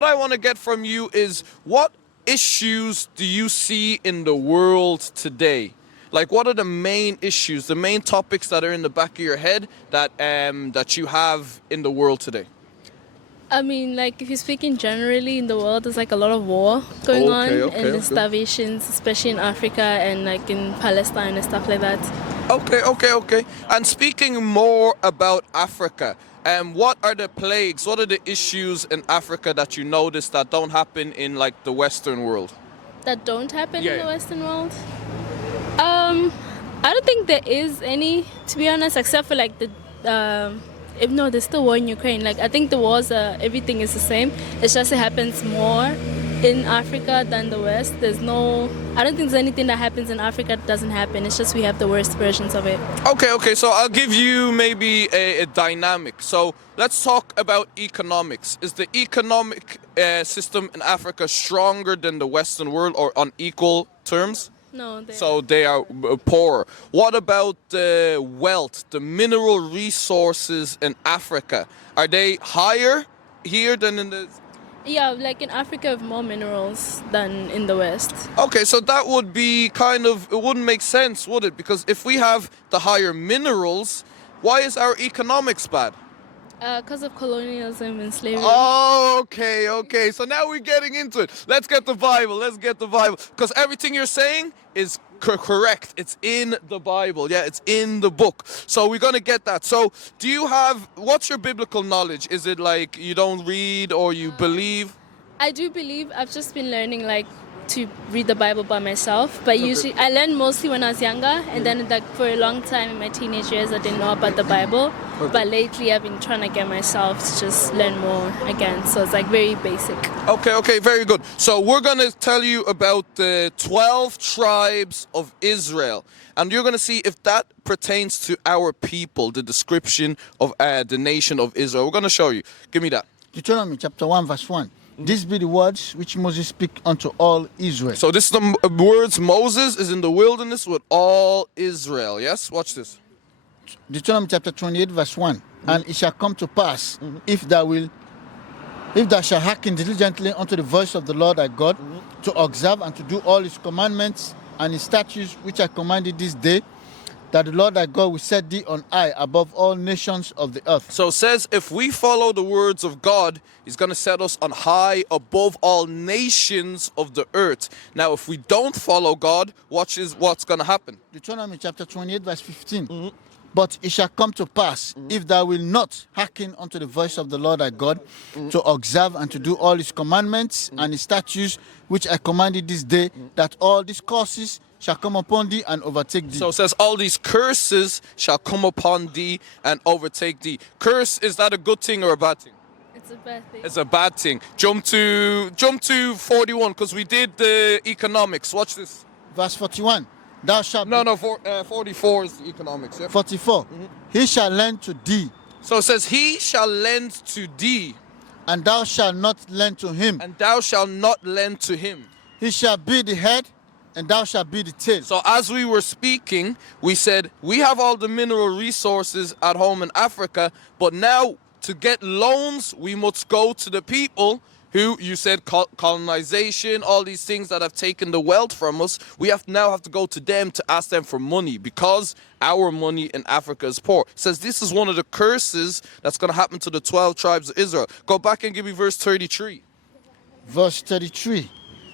What I want to get from you is, what issues do you see in the world today? Like, what are the main issues, the main topics that are in the back of your head that you have in the world today? I mean, like, if you're speaking generally in the world, there's like a lot of war going on, and there's starvations, especially in Africa and like in Palestine and stuff like that. Okay. And speaking more about Africa, what are the plagues? What are the issues in Africa that you notice that don't happen in like the Western world? That don't happen Yeah, in the yeah. Western world. I don't think there is any, to be honest, except for like if no, there's still war in Ukraine. Like, I think the wars, everything is the same. It's just it happens more in Africa than the West. I don't think there's anything that happens in Africa that doesn't happen. It's just we have the worst versions of it. Okay. So I'll give you maybe a dynamic. So let's talk about economics. Is the economic system in Africa stronger than the Western world, or on equal terms? No, So they are poorer. What about the wealth, the mineral resources in Africa? Are they higher here than in the... yeah, like in Africa, we have more minerals than in the West. Okay, so that would be it wouldn't make sense, would it? Because if we have the higher minerals, why is our economics bad? Because of colonialism and slavery. Oh, okay. So now we're getting into it. Let's get the Bible. Because everything you're saying is correct. It's in the Bible. Yeah, it's in the book. So we're going to get that. So what's your biblical knowledge? Is it like you don't read or you believe? I do believe. I've just been learning like to read the Bible by myself, but usually I learned mostly when I was younger, and then like for a long time in my teenage years I didn't know about the Bible, but lately I've been trying to get myself to just learn more again, so it's like very basic. Okay, very good. So we're going to tell you about the 12 tribes of Israel, and you're going to see if that pertains to our people, the description of the nation of Israel. We're going to show you. Give me that. Deuteronomy chapter 1 verse 1. These be the words which Moses spake unto all Israel. So this is the words Moses is in the wilderness with all Israel. Yes? Watch this. Deuteronomy chapter 28 verse 1. And it shall come to pass, if thou shalt hearken diligently unto the voice of the Lord thy God, to observe and to do all his commandments and his statutes which I commanded this day, that the Lord thy God will set thee on high above all nations of the earth. So it says if we follow the words of God, he's going to set us on high above all nations of the earth. Now, if we don't follow God, what's going to happen? Deuteronomy chapter 28 verse 15. But it shall come to pass, if thou wilt not hearken unto the voice of the Lord thy God, to observe and to do all his commandments and his statutes, which I commanded this day, that all these curses shall come upon thee and overtake thee. So it says all these curses shall come upon thee and overtake thee. Curse, is that a good thing or a bad thing? It's a bad thing. It's a bad thing. Jump to 41, because we did the economics. Watch this. Verse 41. Thou shalt 44 is the economics. Yeah? 44. He shall lend to thee, So it says he shall lend to thee, and thou shalt not lend to him. and thou shalt not lend to him. He shall be the head, and thou shalt be the tail. So as we were speaking, we said we have all the mineral resources at home in Africa, but now to get loans, we must go to the people who, you said colonization, all these things that have taken the wealth from us. We now have to go to them to ask them for money, because our money in Africa is poor. It says this is one of the curses that's going to happen to the 12 tribes of Israel. Go back and give me verse 33. Verse 33.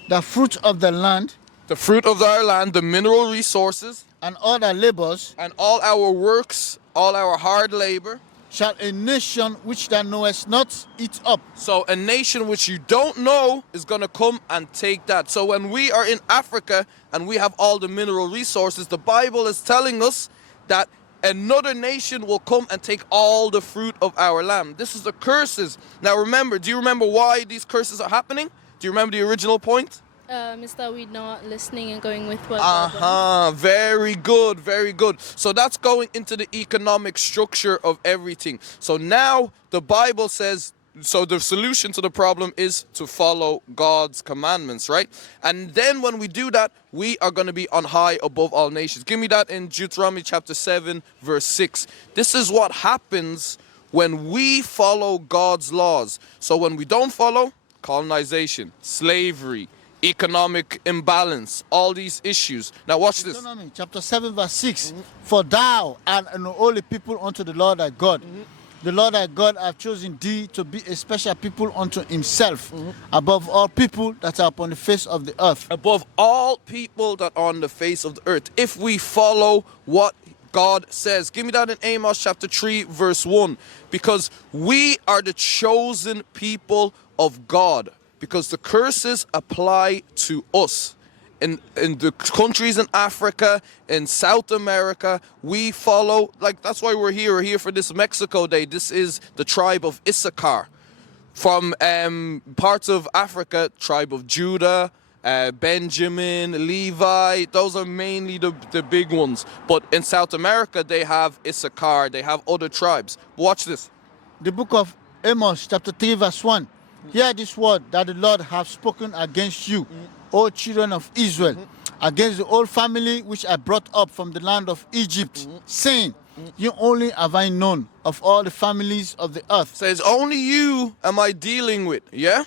The fruit of the land, The fruit of our land, the mineral resources, and all thy labors, and all our works, all our hard labor, shall a nation which thou knowest not eat up. so a nation which you don't know is going to come and take that. So when we are in Africa and we have all the mineral resources, the Bible is telling us that another nation will come and take all the fruit of our land. This is the curses. Now remember, do you remember why these curses are happening? Do you remember the original point? Mr. We're not listening and going with what God wants. Very good. So that's going into the economic structure of everything. So now the Bible says, so the solution to the problem is to follow God's commandments, right? And then when we do that, we are going to be on high above all nations. Give me that in Deuteronomy chapter 7, verse 6. This is what happens when we follow God's laws. So when we don't follow, colonization, slavery, economic imbalance, all these issues. Now watch this. Deuteronomy chapter 7 verse 6. For thou art an holy people unto the Lord thy God. The Lord thy God hath chosen thee to be a special people unto himself, above all people that are upon the face of the earth. Above all people that are on the face of the earth, if we follow what God says. Give me that in Amos chapter 3 verse 1. Because we are the chosen people of God. Because the curses apply to us. In the countries in Africa, in South America, we follow, like that's why we're here. We're here for this Mexico Day. This is the tribe of Issachar. From parts of Africa, tribe of Judah, Benjamin, Levi, those are mainly the big ones. But in South America, they have Issachar, they have other tribes. Watch this. The book of Amos chapter 3 verse 1. Hear this word that the Lord hath spoken against you, O children of Israel, against the whole family which I brought up from the land of Egypt, saying, you only have I known of all the families of the earth. Says, only you am I dealing with, yeah?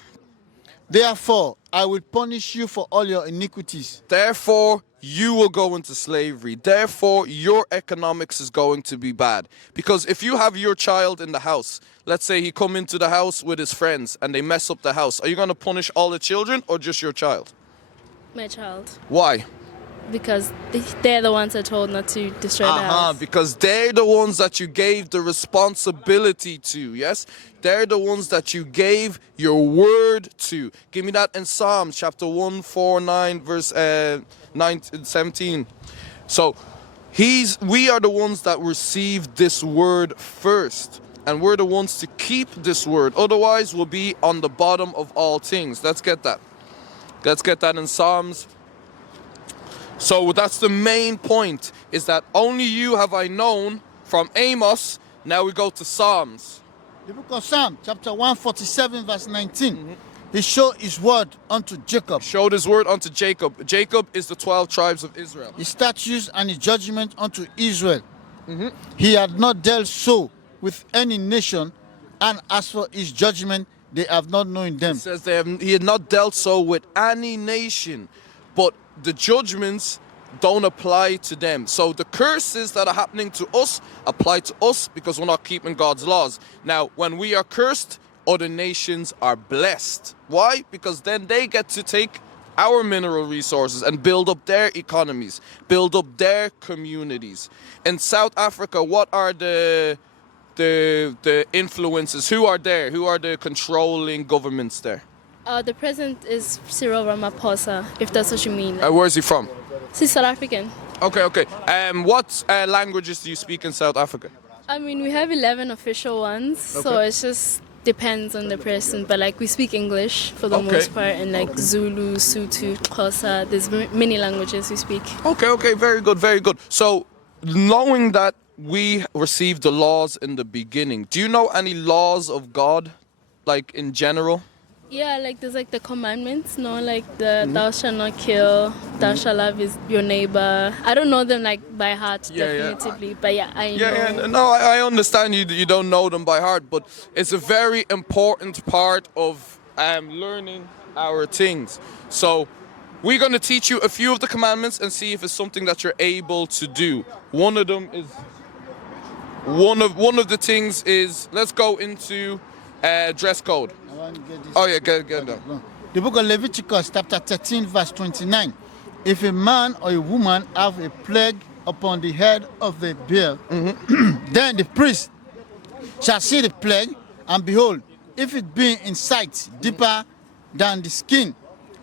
Therefore, I will punish you for all your iniquities. Therefore, you will go into slavery. Therefore, your economics is going to be bad. Because if you have your child in the house, let's say he come into the house with his friends and they mess up the house, are you going to punish all the children or just your child? My child. Why? Because they're the ones that told not to destroy the house. Because they're the ones that you gave the responsibility to, yes? They're the ones that you gave your word to. Give me that in Psalms chapter 149 verse 17. So we are the ones that received this word first. And we're the ones to keep this word. Otherwise, we'll be on the bottom of all things. Let's get that. Let's get that in Psalms. So that's the main point, is that only you have I known from Amos. Now we go to Psalms. The book of Psalm, chapter 147, verse 19. He showed his word unto Jacob. Showed his word unto Jacob. Jacob is the 12 tribes of Israel. His statutes and his judgment unto Israel. He had not dealt so with any nation, and as for his judgment, they have not known them. It says he had not dealt so with any nation, but the judgments don't apply to them. So the curses that are happening to us apply to us because we're not keeping God's laws. Now, when we are cursed, other nations are blessed. Why? Because then they get to take our mineral resources and build up their economies, build up their communities. In South Africa, what are the influences? Who are there? Who are the controlling governments there? The president is Cyril Ramaphosa, if that's what you mean. Where is he from? He's South African. Okay. What languages do you speak in South Africa? I mean, we have 11 official ones, so it just depends on the person. But like, we speak English for the most part, and like Zulu, Sotho, Xhosa. There's many languages we speak. Okay, very good. So, knowing that we received the laws in the beginning, do you know any laws of God, like in general? Yeah, like there's like the commandments, no, like the thou shalt not kill, thou shalt love your neighbor. I don't know them like by heart definitively, but yeah, I know. Yeah, no, I understand you don't know them by heart, but it's a very important part of learning our things. So we're going to teach you a few of the commandments and see if it's something that you're able to do. One of them is one of the things is, let's go into dress code. Oh yeah, get down. The book of Leviticus, chapter 13, verse 29. If a man or a woman have a plague upon the head of the beard, then the priest shall see the plague, and behold, if it be in sight deeper than the skin,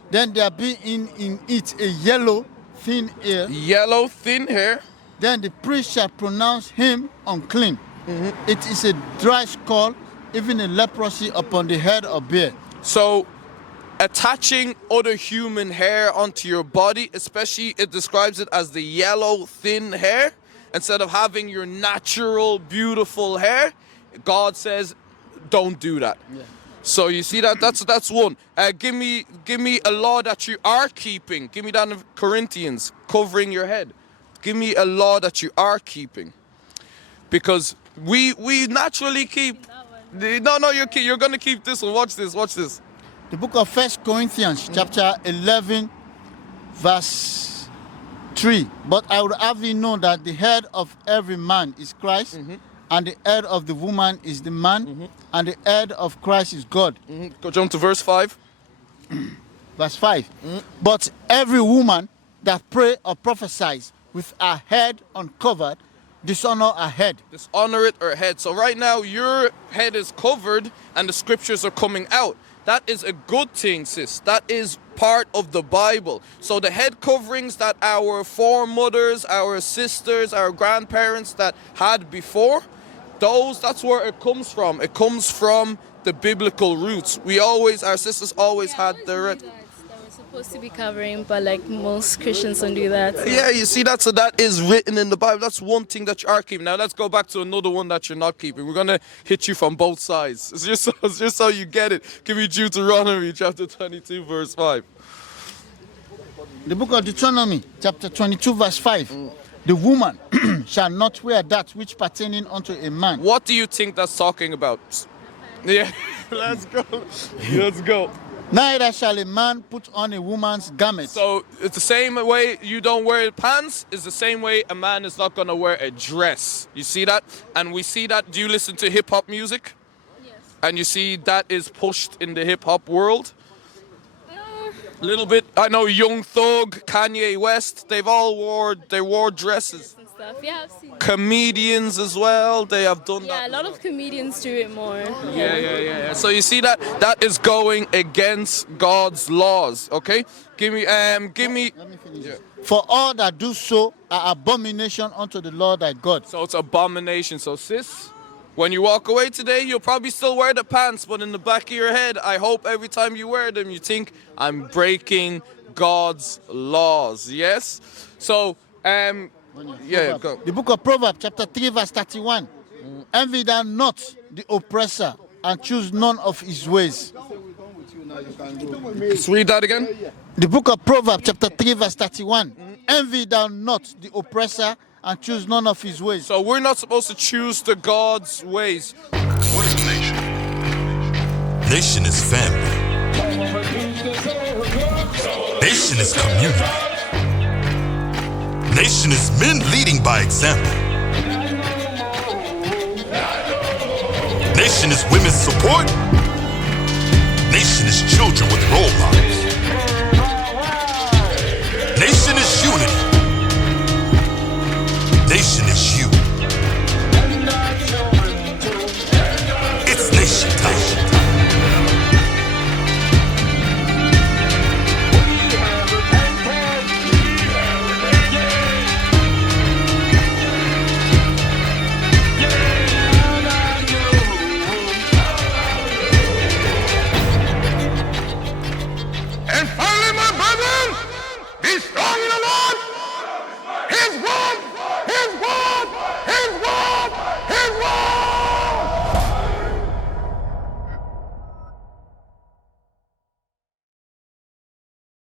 then there be in it a yellow thin hair. Yellow thin hair. Then the priest shall pronounce him unclean. It is a dry skull, even a leprosy upon the head or beard. So, attaching other human hair onto your body, especially it describes it as the yellow thin hair, instead of having your natural beautiful hair, God says, don't do that. Yeah. So you see that's one. Give me a law that you are keeping. Give me that in Corinthians, covering your head. Give me a law that you are keeping, because we naturally keep. No, you're gonna keep this one. Watch this. The book of 1 Corinthians, chapter 11, verse 3. But I would have you know that the head of every man is Christ, and the head of the woman is the man, and the head of Christ is God. Go jump to verse 5. Verse 5. But every woman that pray or prophesies with her head uncovered dishonor her head. Dishonor it or head. So right now your head is covered and the scriptures are coming out. That is a good thing, sis. That is part of the Bible. So the head coverings that our foremothers, our sisters, our grandparents that had before, that's where it comes from. It comes from the biblical roots. Our sisters always had their... That we're supposed to be covering, but like most Christians don't do that. So. Yeah, you see that? So that is written in the Bible. That's one thing that you are keeping. Now let's go back to another one that you're not keeping. We're going to hit you from both sides. It's just so you get it. Give me Deuteronomy chapter 22 verse 5. The book of Deuteronomy, chapter 22, verse 5. The woman shall not wear that which pertaining unto a man. What do you think that's talking about? Yeah, let's go. Let's go. Neither shall a man put on a woman's garment. So it's the same way you don't wear pants, is the same way a man is not going to wear a dress. You see that? And we see that. Do you listen to hip-hop music? Yes. And you see that is pushed in the hip-hop world? A little bit. I know Young Thug, Kanye West, they wore dresses. And stuff. Yeah, I've seen. Comedians as well, they have done that. Yeah, a lot of comedians do it more. Yeah. So you see that is going against God's laws. Okay, give me. Let me finish. Yeah. For all that do so are abomination unto the Lord thy God. So it's abomination. So sis, when you walk away today, you'll probably still wear the pants, but in the back of your head, I hope every time you wear them, you think I'm breaking God's laws. Yes. So yeah, go. The book of Proverbs, chapter 3, verse 31. Envy thou not the oppressor, and choose none of his ways. Let's read that again. The book of Proverbs, chapter 3, verse 31. Envy thou not the oppressor, and choose none of his ways. So we're not supposed to choose the God's ways. What is a nation? Nation is family. Nation is community. Nation is men leading by example. Nation is women's support. Nation is children with role models.